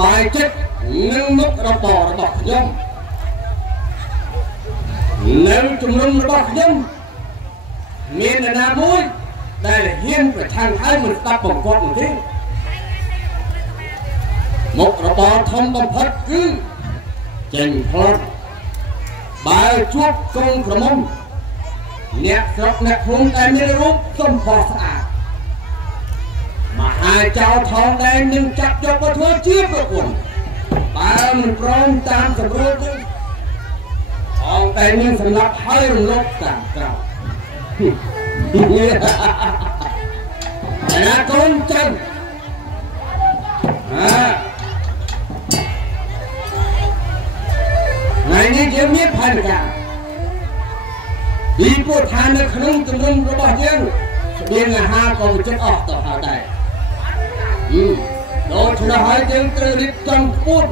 បាយចិត្តនឹងមុខរបររបស់ខ្ញុំនៅជំនុំរបស់ខ្ញុំមាននរណាមួយដែលហ៊ានប្រឆាំងហើយមិនស្ដាប់បង្គាប់នោះទេមុខរបរធំបំផុតគឺចេញផ្លត់បើជួបកូនក្រមុំអ្នកស្រុកអ្នកភូមិដែលមានរូបសម្ផស្សស្អាតមហាចៅថងដែងនឹងចាត់យកមកធ្វើជាប្រពន្ធបើមិនព្រមតាមសម្រួលទេថងដែងនឹងសម្លាប់ហើយរំលត់តាមក្រៅណាកូនចឹងថ្ងៃនេះយើងមានផែនការពីពួកឋាននៅក្នុងទម្រង់របស់យើងស្បៀងអាហារក៏មិនចិត្តអស់ទៅហើយដែរដូច្នេះហើយយើងត្រូវរៀបចំពួន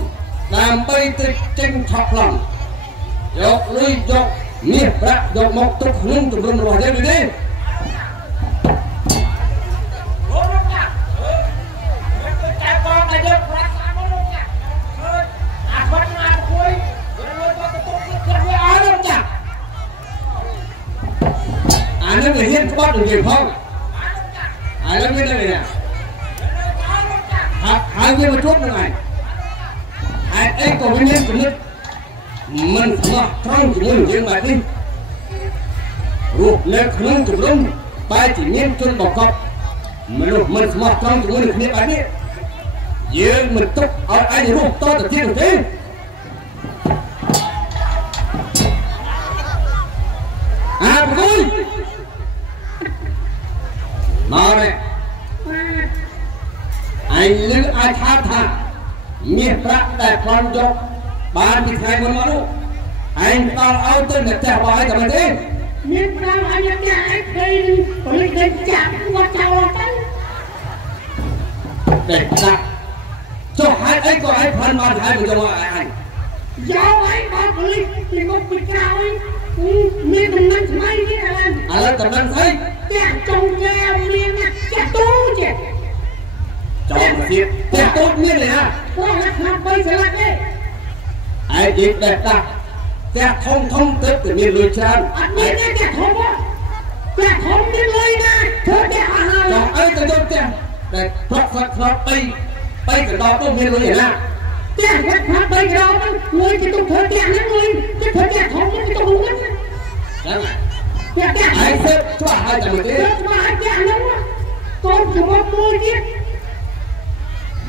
ដើម្បីទៅចេញឆក់ឡំយកលុយយកមាសប្រាក់យកមកទុកក្នុងទម្រង់របស់យើងនេះអានឹងហ៊ានក្បត់នឹងយើងផងអានឹងមានอะไรណាហើយវាមកជួបនឹងឯងហេតុអីក៏មានគំនិតមិនស្មោះត្រង់ជាមួយនឹងយើងបែបនេះរស់នៅក្នុងជំរំបែរជាមានជនបង្កប់មនុស្សមិនស្មោះត្រង់ជាមួយនឹងគ្នាបែបនេះយើងមិនទុកឲ្យឯងរស់តទៅទៀតទេប្រគួយមកនេះឯងលឺអាចថាមាសប្រាក់ដែលប្លន់យកបានពីថ្ងៃមុនមកនោះឯងផ្ដល់ឲ្យទៅអ្នកផ្ទះរបស់ឯងតែមិនទេមានប្រាក់ឲ្យអ្នកផ្ទះឯងឃើញពលិសចាប់គាត់ចោលទៅតែដាក់ចុះហេតុអីក៏ឯងផ្លន់បានហើយមិនយកមកឯងយកឯងបានពលិសពីមុខពីក្រោយមានដំណឹងថ្មីទៀតឥឡូវដំណឹងស្អីផ្ទះចុងញ៉ាមានផ្ទះទូចេះចង់មកទៀតផ្ទះទូមានទេហ៎គាត់ណាស់ខាង3ស្លាកទេឯងនិយាយដែរដាក់ផ្ទះធំទៅមានលុយច្រើនអត់មានទេផ្ទះធំផ្ទះធំមានលុយណាធ្វើផ្ទះអស់ហើយចង់អីទៅយកផ្ទះដែលប្រកស្លាប់3កណ្ដោនោះមានលុយឯណាផ្ទះគាត់ផាត់3កណ្ដោហ្នឹងលុយគេទុកធ្វើផ្ទះហ្នឹងលុយគេធ្វើផ្ទះធំហ្នឹងគេទុកហ្នឹងចឹងផ្ទះឯងទៅឆ្លោះឲ្យតែមួយទេឆ្លោះឲ្យផ្ទះហ្នឹងកូនចំនួនមួយទៀត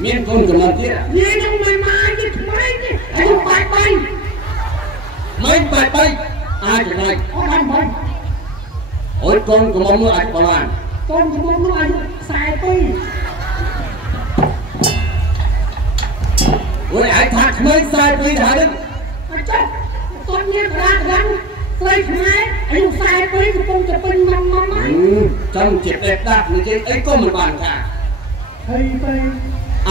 មានកូនចំនួនទៀតមាននឹងមិនមកទៀតថ្មីទៀតអាយុ83មិន83អាចចំណៃអត់បានមិនអូយកូនកំមុំនោះអាចប្រហែលកូនកំមុំនោះអាយុ42អូយអាចថាក្មេង42ដែរហ្នឹងអត់ចុះកូនមានក្រាស់ស្រីខ្មែរអាយុ42កំពុងតែពេញមកចាំជាដេកដាក់និយាយអីក៏មិនបានថាហើយទៅ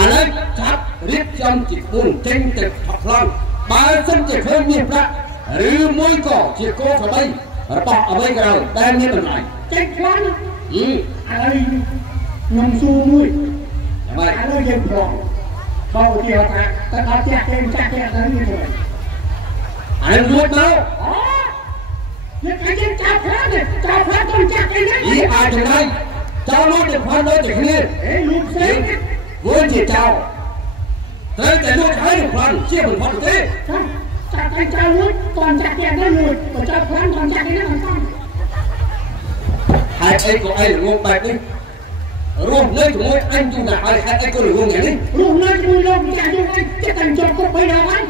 ឥឡូវចាប់រៀបចំជាក្បួនចេញទៅថប់ឡងបើសិនជាឃើញមានប្រាក់ឬមួយក៏ជាគោក្របីរបស់អ្វីក៏ដោយដែលមានតម្លៃចេញខ្លាំងឥឡូវខ្ញុំសួរមួយឥឡូវយើងប្រងបោកទីថាតើដល់ផ្ទះគេចាស់ផ្ទះទៅនេះទៅអានឹងលួចមកយើងអាចចោលផ្លាទេចោលផ្លាទៅចាស់គេណាអាចចំណៃចោលលួចទៅផងដូចតែគ្នាលួចផ្សេងវាជាចោលត្រូវតែលួចឲ្យនឹងផងជាមិនផុតទេចាស់តែចោលលួចតន់ចាស់គេទៅលួចបើចោលផ្លាតន់ចាស់គេណាមិនផងហេតុអីក៏ឯងល្ងងបែបនេះរស់នៅជាមួយអញយូរណាស់ហើយហេតុអីក៏ល្ងងយ៉ាងនេះរស់នៅជាមួយលោកចាស់យូរហើយចិត្តតែជាប់គ្រប់3ដងហើយ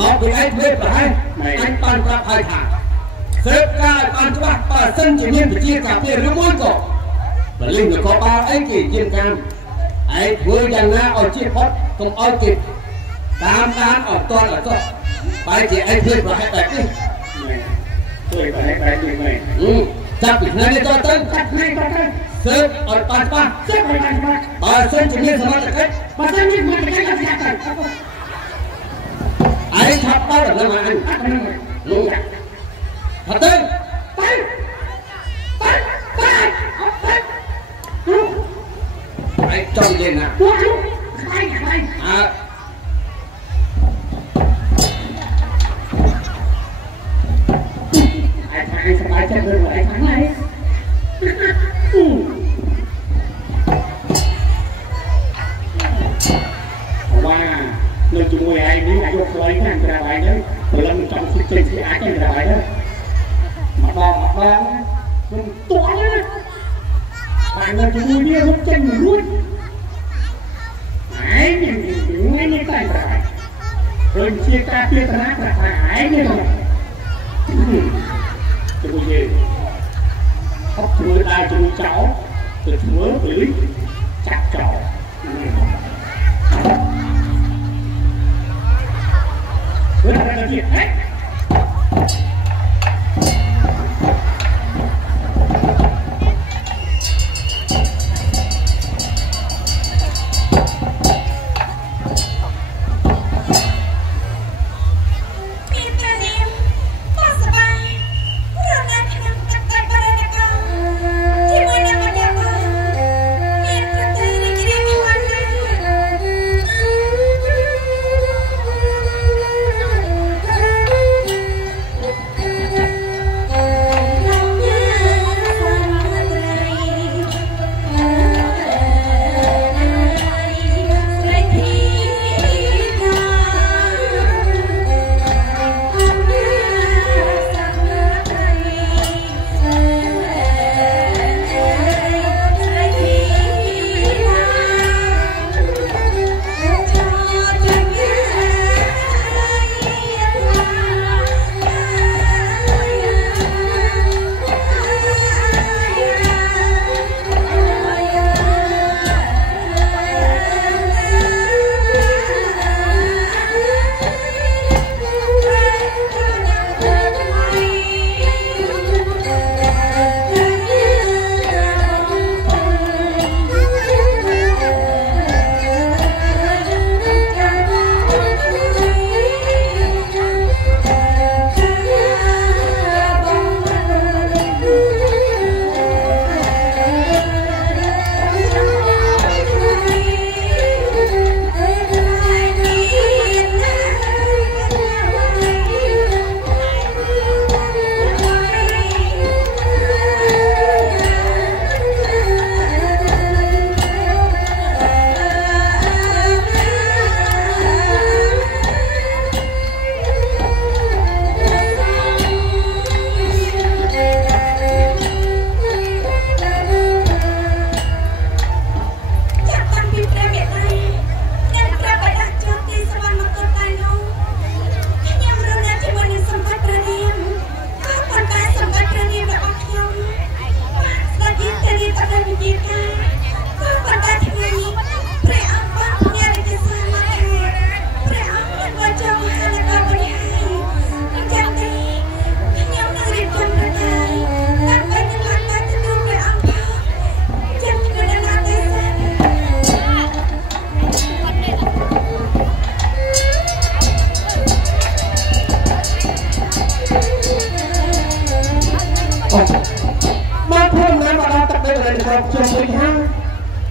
មកពីឯងធ្វើប្រហែលអញបានប្រាប់ហើយថាសេពការបានច្បាស់បើសិនជាមានវិជាការពារឬមួយក៏បលិញនគរបាលអីគេយាមកាមឯងធ្វើយ៉ាងណាឲ្យជាផុតកុំឲ្យគេតាមអត់តន់អត់ចុះបែរជាឯងធ្វើប្រហែលបែបនេះធ្វើប្រហែលបែបនេះមែនចាប់ពីថ្ងៃនេះតទៅចាប់ថ្ងៃតទៅសេពឲ្យបានច្បាស់សេពឲ្យបានច្បាស់បើសិនជាមានសមត្ថកិច្ចបើសិនមានសមត្ថកិច្ចអត់ចាប់ទៅឯងឆាប់ទៅដល់ហ្នឹងអញនោះថាទៅឯងចង់និយាយណាពួកលោកខ្លាយខ្លា สบายใจเลยไอ้ทั้งไหนเพราะว่าในจุดมวยไอ้นี้นายกเลยนั่งกระไรเนี่ยเวลามันจำสุดจริงที่อาจจะกระไรเนี่ยมาดองมันตัวเลยนะบางในจุดมวยเนี่ยมันเจ๋งเหมือนรุ่นไอ้เนี่ยอยู่ไงเนี่ยใต้กระไรเริ่มเชียร์ตาเพียรนะกระไรไอ้เนี่ยจุดมวยเขาถือได้จุดเจ้าถือหรือจักเจ้าเฮ้ยอะไรกันเนี่ยเฮ้ย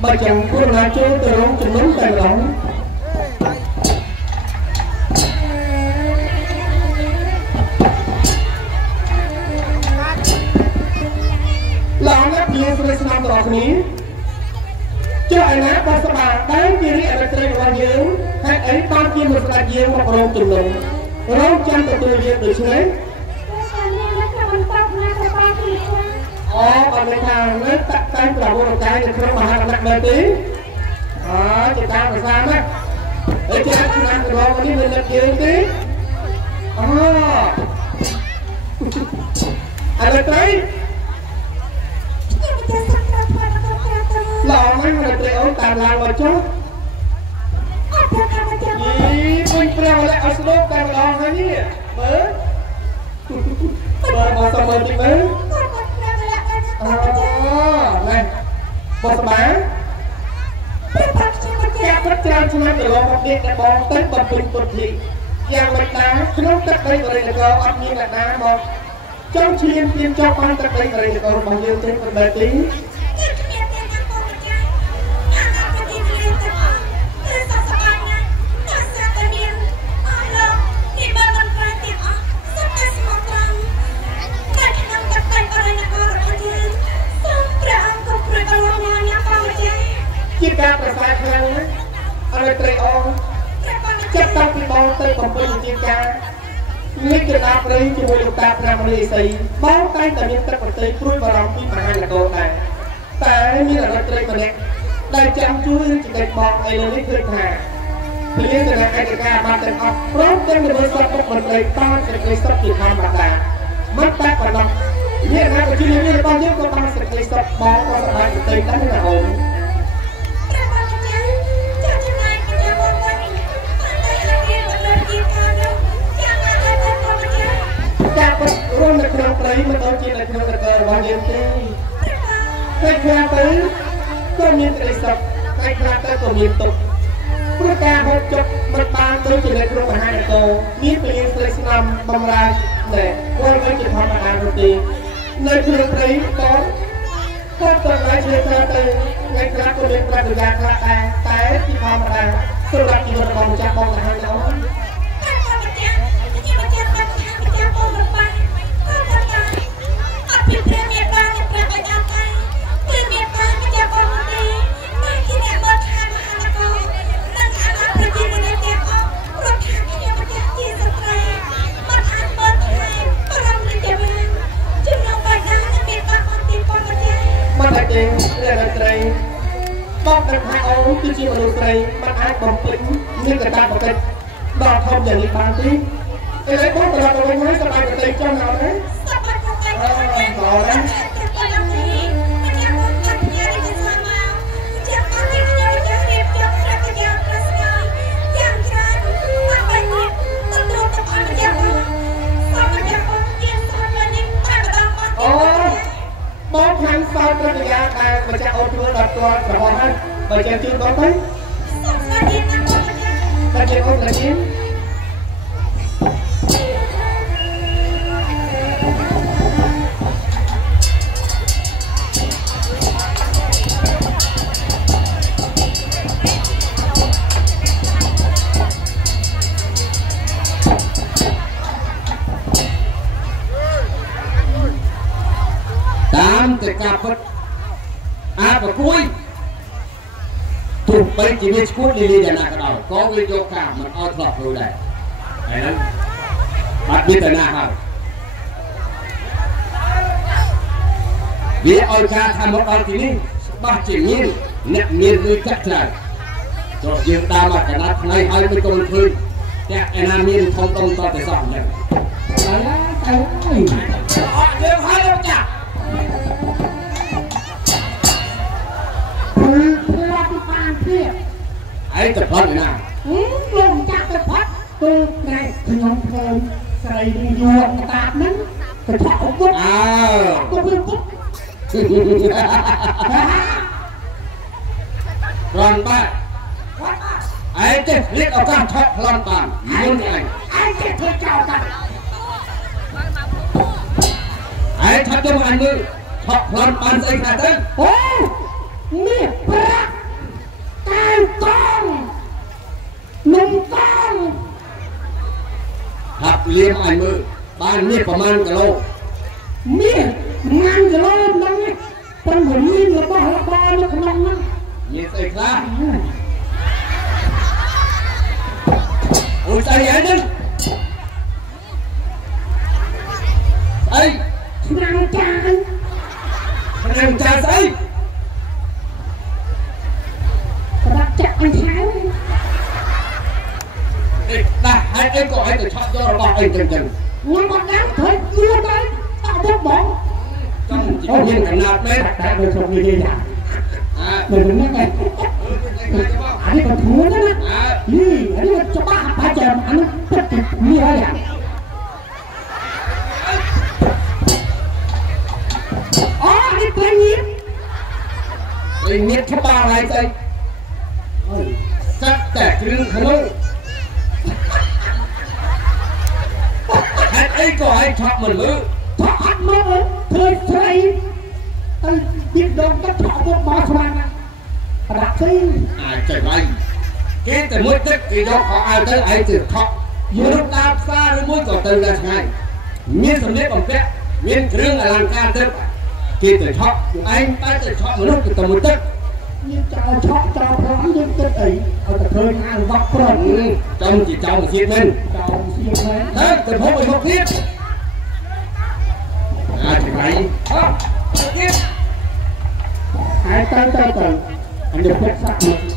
mà chẳng có là chỗ từ đó chẳng nóng tại đó là ngắt nhiều sự làm đó ní cho anh á ba sa bà đáng kia đi ở đây là nhiều hay ấy bao nhiêu một là nhiều hoặc rau từng lồng rau chăn từ từ việc được chứ đấy còn cái thằng nó tắt tay là một cái thì không mà hàng nặng đời tí chị ta phải sao đấy ở trên chị làm cái đó có đi mình lật kia tí lật tới lò mấy người tụi ấu tàn làm mà chốt mình treo lại ở số tàn lò hết nhỉ mới mà sao mới thì mới này bột bá các rất trang cho nên là một điện để bóng tới bật bình bật thị giang lệch đá không tất đây rồi là có ăn như là đá một trong chuyên tiên cho con tất đây rồi là có bao nhiêu tên phần bề tính ជាការប្រសើរខ្លាំងណាស់អរត្រីអងចាប់តាំងពីបងទៅបំពេញជាការនេះគឺដាព្រៃជាមួយលោកតាព្រះមនីសីបងតែតែមានទឹកប្រទេសព្រួយបារម្ភពីមហានគរដែរតែមានអរត្រីម្នាក់ដែលចាំជួយរាជកិច្ចបងអីលើនេះឃើញថាព្រានគណៈឯកការបានទាំងអស់ព្រមទាំងជាមួយសពបុកមន្ត្រីបានសេចក្តីសុខជាធម្មតាមិនតែប៉ុណ្ណោះនេះណាក៏ជានាមរបស់យើងក៏បានសេចក្តីសុខបងក៏សប្បាយចិត្តដែរណាអូនការពិតរួមនៅក្នុងព្រៃមិនដូចជានៅក្នុងនគររបស់យើងទេពេលខ្លះទៅក៏មានក្តីសុខពេលខ្លះទៅក៏មានទុក្ខព្រោះការហូបចុកមិនបានដូចជានៅក្នុងមហានគរមានពលាស្រីស្នំបំរើតែគាត់វិញជាធម្មតានោះទេនៅក្នុងព្រៃក៏ទៅlạiជាទៅថ្ងៃខ្លះក៏មានប្រតិយាខ្លះដែរតែជាធម្មតាសម្រាប់ជីវិតរបស់ម្ចាស់បងទៅហើយអូនបងដឹងថាអូនគឺជាមនុស្សស្រីមិនអាចបំពេញមានកតាបកិច្ចដល់ធំយ៉ាងនេះបានទេឥឡូវបងប្រឡប់ទៅវិញហើយសប្បាយប្រទេសចង់ហើយសប្បាយប្រទេសអូបងខាងសោតប្រតិយាដែលម្ចាស់អូនធ្វើដល់គាត់ប្រហោះហើយបើចេះជួយបងទៅសូមស្វាគមន៍បងម្ចាស់តែជាអូនតែជាแต่การพัดอาบกุยถูกไปจีเมสกุดลีลีเดนากระดาวก็วิโยกามันเอาทลอกรู้ได้ไอ้นั้นบัดมีแต่หน้าครับเดี๋ยวเอาชาทำหมดเอาทีนี้บ้าจีมีนเนี่ยมีนเลยจัดใจจบยืนตามมาขนาดไหนให้ไปตรงพื้นแต่ไอ้นั้นมีนทองตรงต่อแต่สองเลยตายเดี๋ยวให้เราจับไอ้ตะพัดนะลงจากตะพัดตัวไงขนมเพลินใส่ดีดวงตานั้นตะพัดปุ๊บปุ๊บปุ๊บร้อนป้าไอ้เจ็บเล็กเอาการทอดร้อนตามยืนไงไอ้เจ็บเธอเจ้ากันไอ้ทัดจมูกอันมือทอดร้อนปานใส่ขาเต้นโอ้มีปลาตายต้องนุ่มต้องหักเลี้ยงไอ้มือบ้านนี่ประมาณกะโลมีงานกะโลนั่งเป็นหัวมีนแล้วก็หัวบอลแล้วขนมนั่งมีใส่คลาโอ้ยใจใหญ่นึงไอ้นางจานใส่รับจับอันเท้าได้ให้ไอ้ก่อให้แต่ชอบย่อระบาดไอ้จังๆงั้นวันนั้นเธอเยื่อไปเอาพวกบอกจังเขาเห็นขนาดไหมแต่โดยส่งดีๆอย่างเหมือนนั่นไงอันนี้มันถูกนะนี่อันนี้มันจะบ้าพาเจออันนั้นก็ติดมีอะไรอย่างอ๋ออันนี้เป็นยิ้มเป็นยิ้มแค่บ้าอะไรใจสักแต่ครึ่งขนมไอ้ก็ไอ้ชอบมันมือชอบอัดมือเธอใส่ไอ้ยิบโดนก็ชอบพวกหมอชวนนะรักสิใจไรแกแต่มวยตึ๊กกี่ดอกขอเอาเธอไอ้จืดขอยืนตาซาหรือมวยก็เตือนกันไงมีสำเร็จผมแกมีเครื่องอลังการตึ๊กกี่แต่ชอบไอ้ใต้แต่ชอบมนุษย์กี่ตัวมวยตึ๊ก nhưng chào chọc chào phóng nhưng tất ấy ở tập hơi ăn vặt phần trong chỉ chào một chiếc mình chào siêu thế đấy tập hốt một chiếc chỉ phải hai tay anh được quét sạc một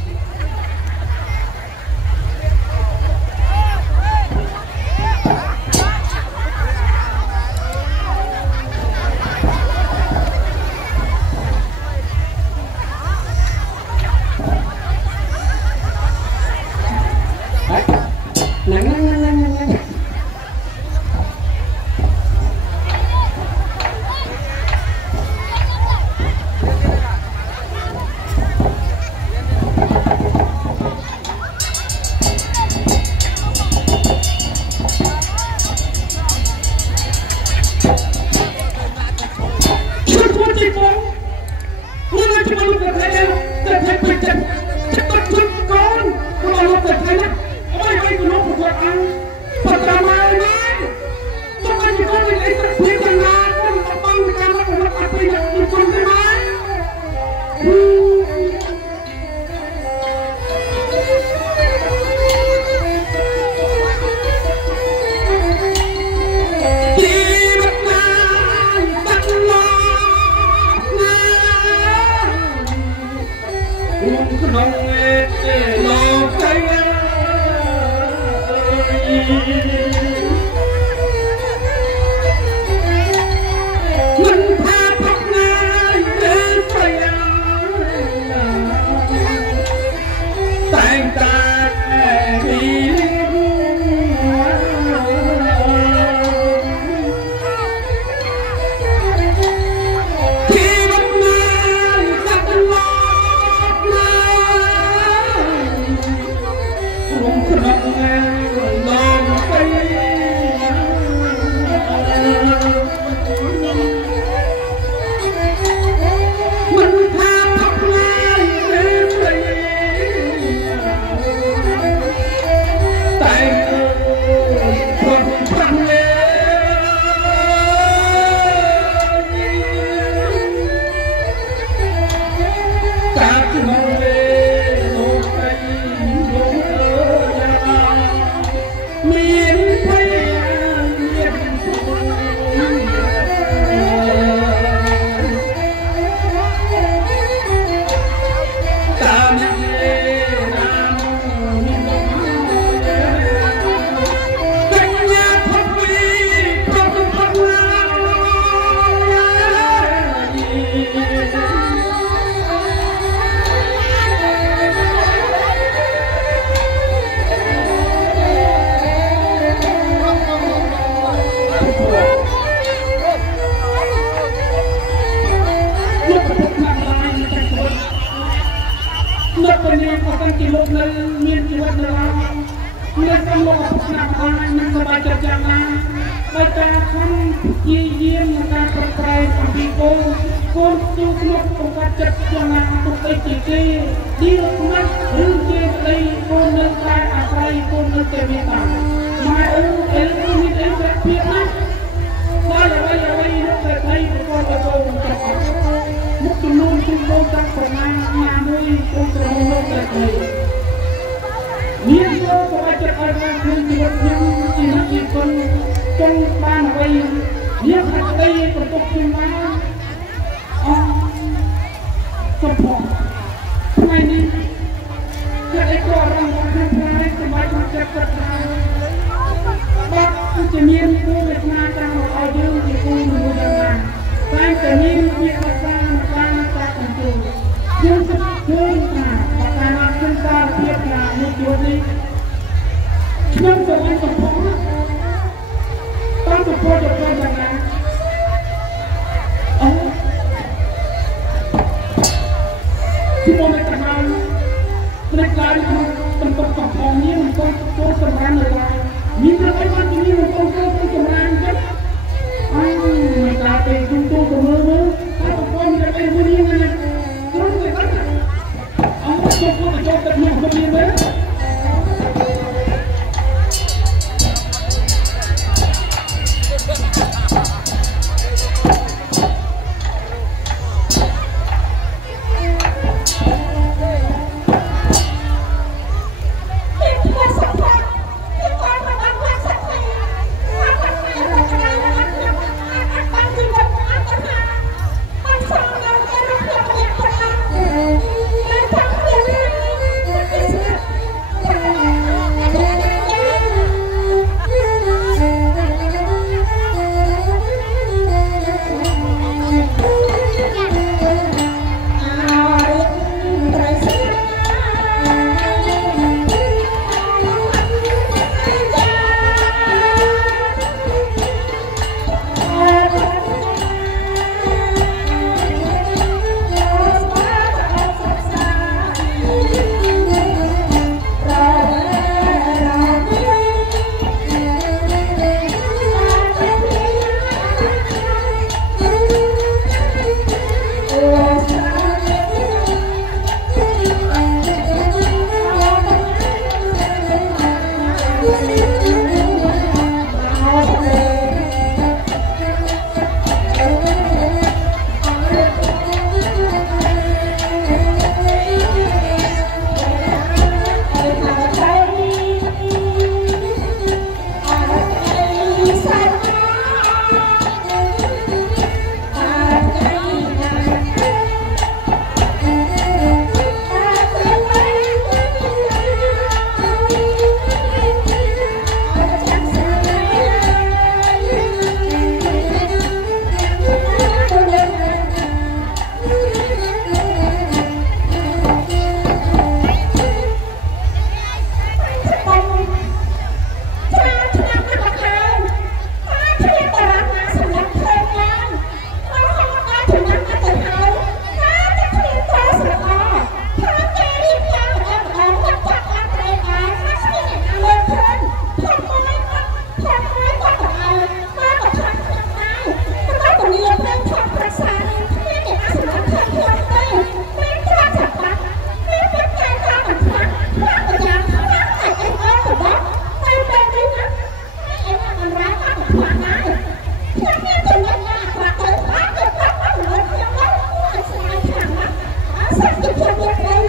Hãy subscribe cho kênh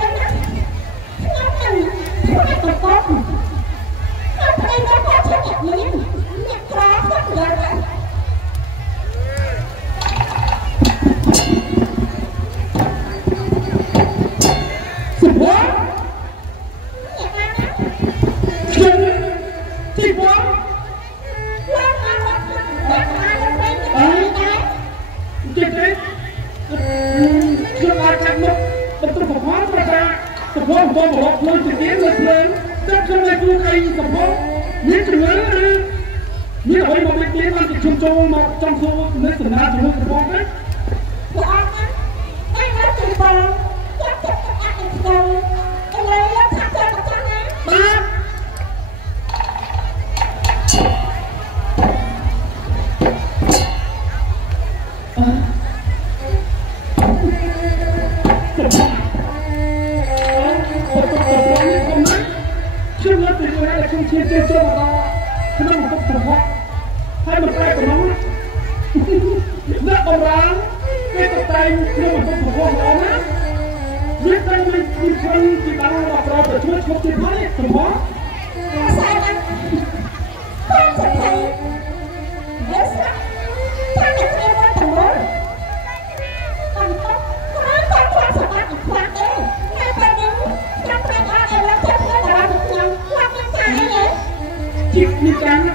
Ghiền Mì Gõ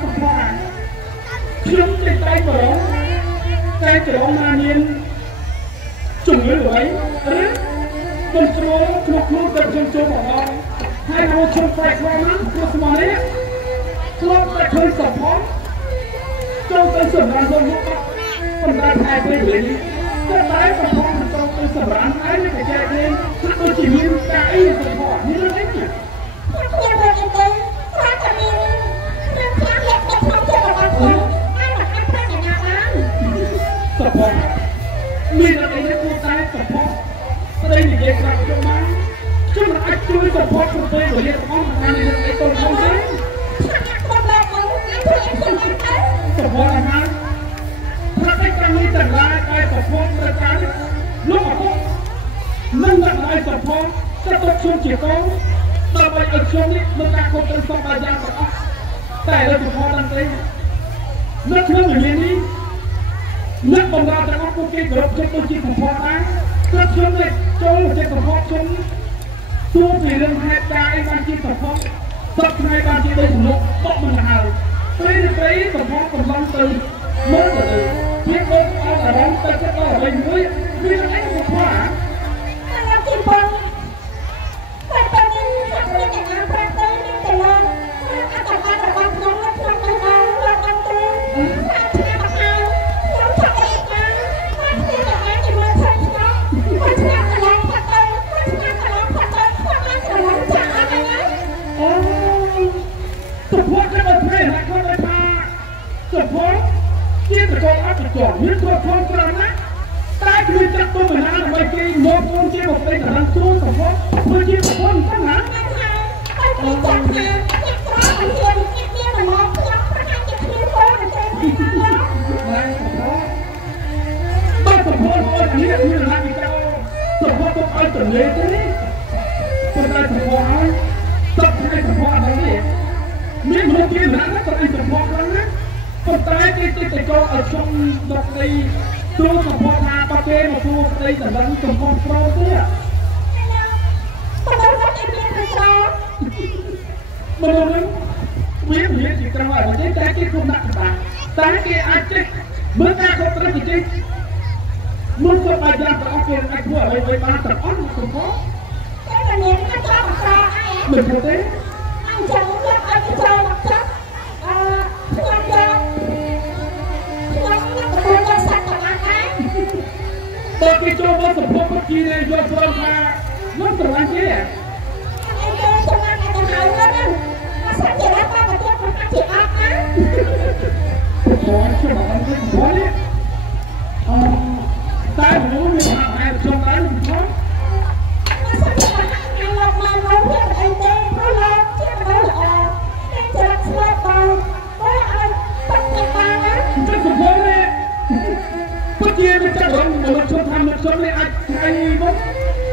để không bỏ lỡ những video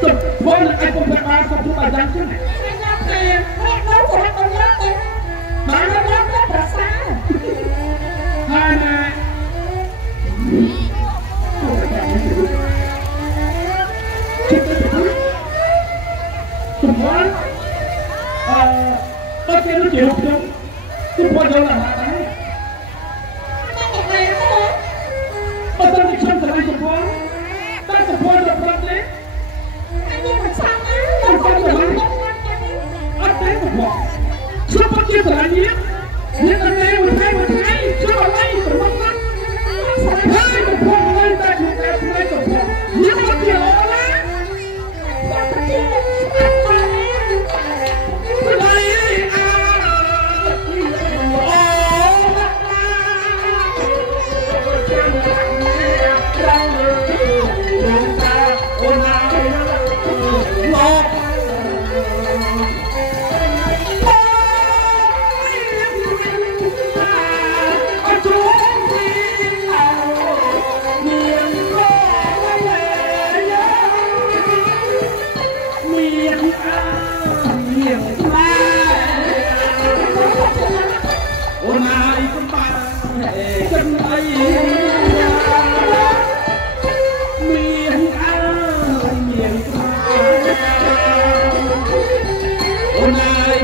hấp dẫn Thôi là anh không phải ba không chúng ta dám chứ này. Mẹ nấu cho nó con nhóc đi. Mà nó nhóc rất là xa. Hai nè. Tụi con bác sĩ nó chịu không? Tụi con đâu làm hả đấy? Bác sĩ nó chăm sóc anh tụi con. Bác tụi con được bác sĩ. Anh đi một xong á. Nó không được bác anh thấy một quả chưa có chia sẻ nhé nhưng anh em một hai chưa vào đây của mắt mắt hai của con lên ta chụp đẹp hai của con nhưng mà kiểu đó Hôm nay